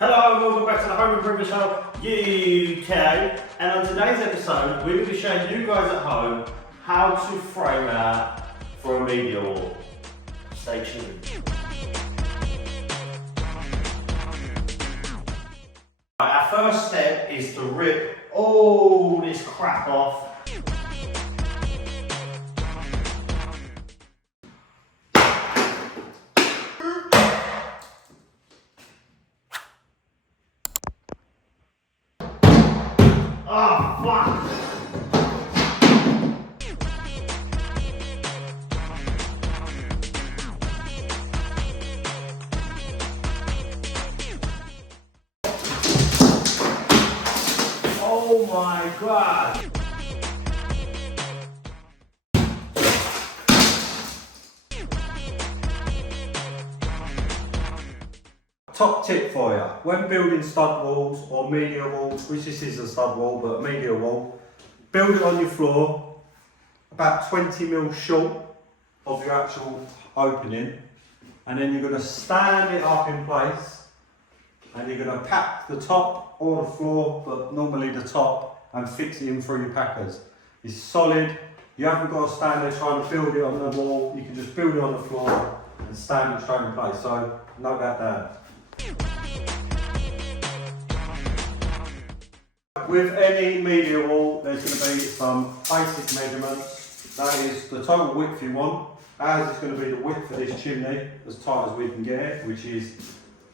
Hello and welcome back to the Home Improvement Show UK, and on today's episode we're going to be showing you guys at home how to frame out for a media wall. Stay tuned. Right, our first step is to rip all this crap off. Oh, fuck! Oh my God! Top tip for you, when building stud walls or media walls, which this is a stud wall but a media wall, build it on your floor about 20mm short of your actual opening, and then you're going to stand it up in place and you're going to pack the top or the floor, but normally the top, and fix it in through your packers. It's solid, you haven't got to stand there trying to build it on the wall, you can just build it on the floor and stand it straight in place, so note that down. With any media wall, there's going to be some basic measurements. That is the total width you want. Ours is going to be the width of this chimney, as tight as we can get it, which is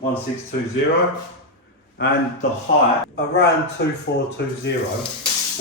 1620. And the height, around 2420.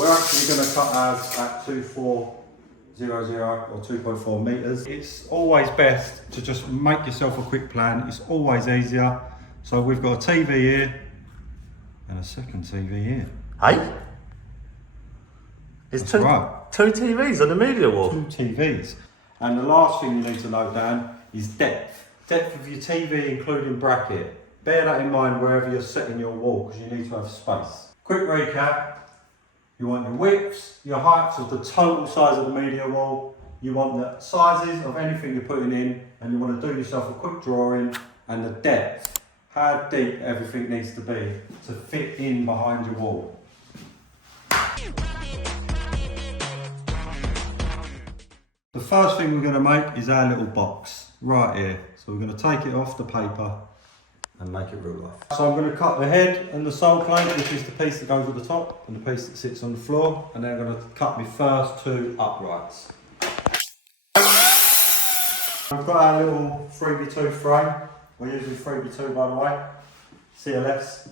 We're actually going to cut ours at 2400 or 2.4 metres. It's always best to just make yourself a quick plan. It's always easier. So we've got a TV here and a second TV here. Hey? There's two TVs on the media wall. Two TVs. And the last thing you need to note down is depth. Depth of your TV including bracket. Bear that in mind wherever you're setting your wall because you need to have space. Quick recap. You want your widths, your heights of the total size of the media wall. You want the sizes of anything you're putting in, and you want to do yourself a quick drawing, and the depth. How deep everything needs to be to fit in behind your wall. The first thing we're going to make is our little box right here. So we're going to take it off the paper and make it real life. So I'm going to cut the head and the sole plate, which is the piece that goes at the top and the piece that sits on the floor, and then I'm going to cut my first two uprights. I've got our little 3x2 frame. We're using 3x2 by the way, CLS.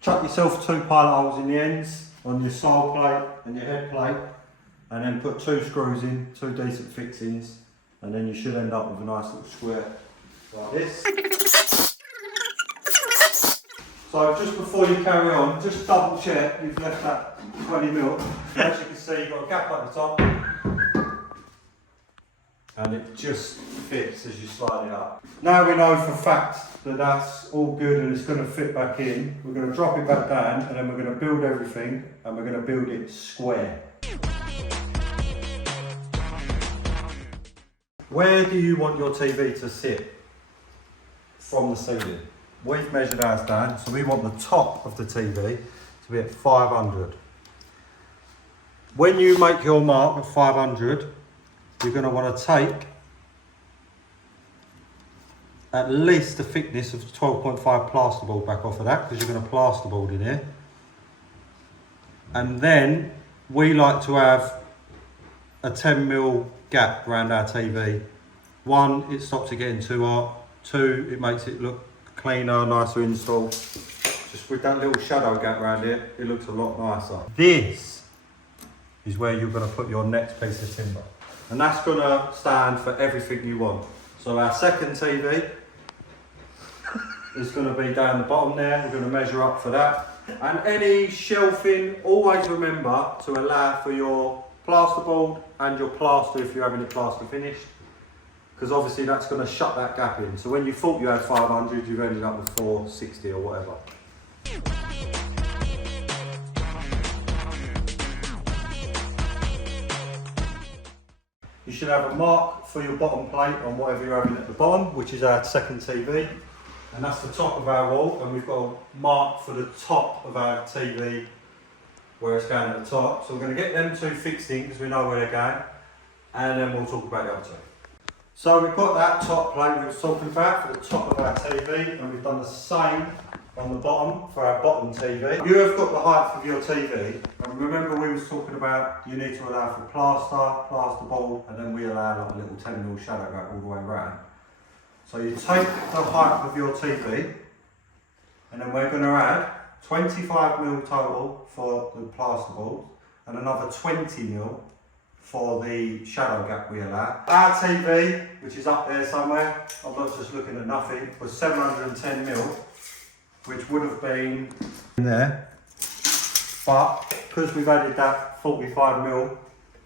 Chuck yourself two pilot holes in the ends on your sole plate and your head plate, and then put two screws in, two decent fixings, and then you should end up with a nice little square like this. So just before you carry on, just double check you've left that 20mm. As you can see, you've got a gap at the top, and it just fits as you slide it up. Now we know for a fact that that's all good and it's going to fit back in. We're going to drop it back down, and then we're going to build everything, and we're going to build it square. Where do you want your TV to sit from the ceiling? We've measured ours down, so we want the top of the TV to be at 500. When you make your mark at 500, you're going to want to take at least the thickness of 12.5 plasterboard back off of that, because you're going to plasterboard in here. And then we like to have a 10mm gap around our TV. One, it stops it getting too hot. Two, it makes it look cleaner, nicer install. Just with that little shadow gap around it, it looks a lot nicer. This is where you're going to put your next piece of timber, and that's going to stand for everything you want. So our second TV is going to be down the bottom there. We're going to measure up for that. And any shelving, always remember to allow for your plasterboard and your plaster if you're having it plaster finished, because obviously that's going to shut that gap in. So when you thought you had 500, you've ended up with 460 or whatever. You should have a mark for your bottom plate on whatever you're having at the bottom, which is our second TV. and that's the top of our wall, and we've got a mark for the top of our TV where it's going at the top. So we're going to get them two fixed in because we know where they're going, and then we'll talk about the other two. So we've got that top plate we were talking about for the top of our TV, and we've done the same on the bottom for our bottom TV. You have got the height of your TV, and remember we was talking about you need to allow for plasterboard, and then we allow like a little 10mm shadow gap all the way around. So you take the height of your TV, and then we're going to add 25mm total for the plasterboard, and another 20mm for the shadow gap we allow. Our TV, which is up there somewhere, I'm not just looking at nothing, was 710mm, which would have been in there, but because we've added that 45mm,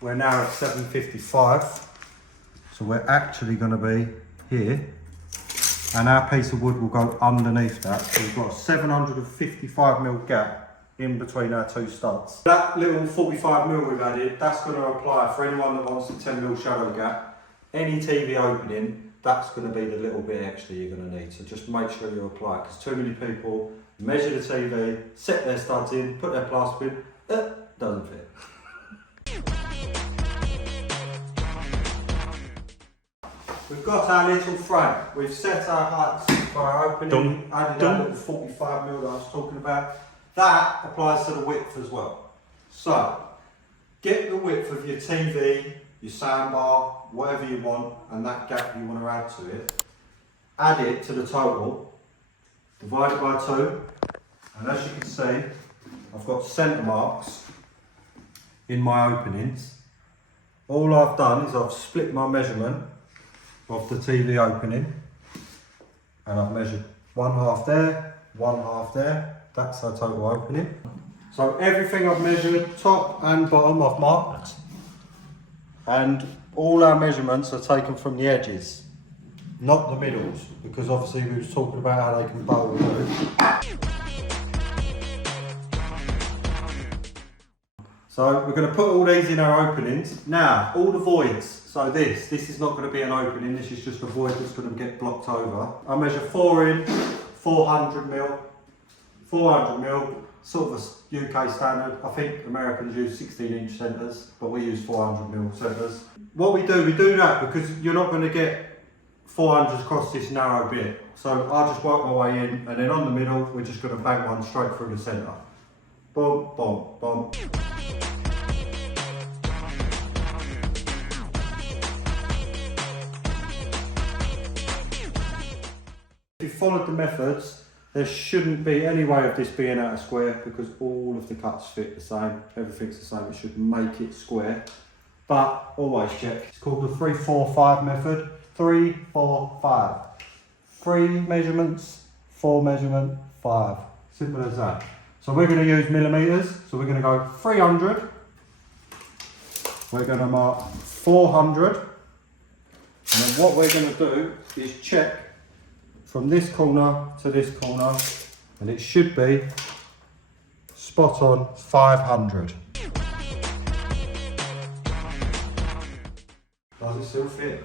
we're now at 755, so we're actually going to be here, and our piece of wood will go underneath that, so we've got a 755mm gap in between our two studs. That little 45mm we've added, that's going to apply for anyone that wants a 10mm shadow gap. Any TV opening, that's going to be the little bit extra you're going to need. So just make sure you apply it, because too many people measure the TV, set their studs in, put their plaster in, doesn't fit. We've got our little frame. We've set our heights for our opening, added our little 45mm that I was talking about. That applies to the width as well. So, get the width of your TV, your soundbar, whatever you want, and that gap you want to add to it. Add it to the total, divide it by 2, and as you can see, I've got centre marks in my openings. All I've done is I've split my measurement of the TV opening, and I've measured 1/2 there, 1/2 there. That's our total opening. So everything I've measured, top and bottom, I've marked. And all our measurements are taken from the edges, not the middles, because obviously we was talking about how they can bow and move. So we're going to put all these in our openings. Now, all the voids. So this is not going to be an opening, this is just a void that's going to get blocked over. I measure 4 in, 400mm. 400mm, sort of a UK standard. I think Americans use 16-inch centres, but we use 400mm centres. What we do that because you're not going to get 400s across this narrow bit. So I'll just work my way in, and then on the middle, we're just going to bang one straight through the centre. Boom, boom, boom. If you followed the methods, there shouldn't be any way of this being out of square, because all of the cuts fit the same, everything's the same, it should make it square. But always check. It's called the 3-4-5 method. 3, 4, 5. 3 measurements, 4 measurement, 5. Simple as that. So we're going to use millimetres, so we're going to go 300. We're going to mark 400. And then what we're going to do is check from this corner to this corner, and it should be spot on 500. Does it still fit?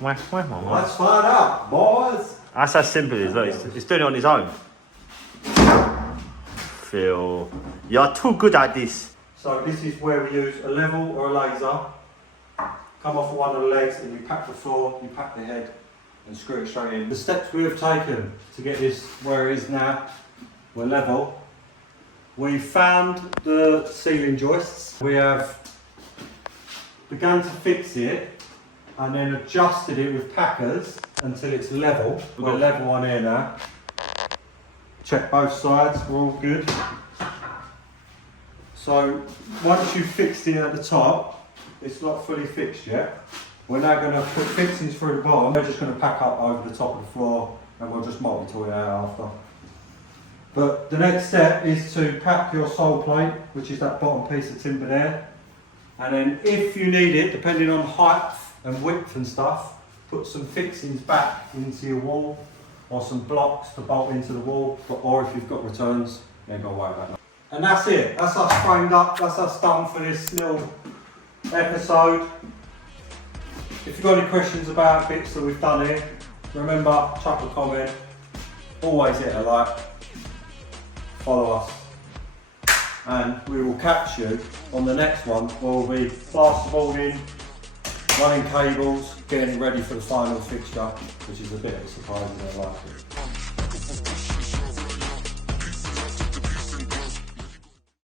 Let's find out, boys. That's as simple as that. It's doing it on his own. Phil, you're too good at this. So this is where we use a level or a laser. Come off of one of the legs, and you pack the floor, you pack the head, and screw it straight in. The steps we have taken to get this where it is now, we're level. We found the ceiling joists. We have begun to fix it and then adjusted it with packers until it's level. We're level on here now. Check both sides, we're all good. So once you've fixed it at the top, it's not fully fixed yet. We're now going to put fixings through the bottom. We're just going to pack up over the top of the floor, and we'll just multi-tool it out after. But the next step is to pack your sole plate, which is that bottom piece of timber there. And then if you need it, depending on height and width and stuff, put some fixings back into your wall, or some blocks to bolt into the wall, or if you've got returns, then go away with that. And that's it. That's us framed up. That's us done for this little episode. If you've got any questions about bits that we've done here, remember, chuck a comment. always hit a like, follow us, and we will catch you on the next one where we'll be plasterboarding, running cables, getting ready for the final fixture, which is a bit surprising. I like it.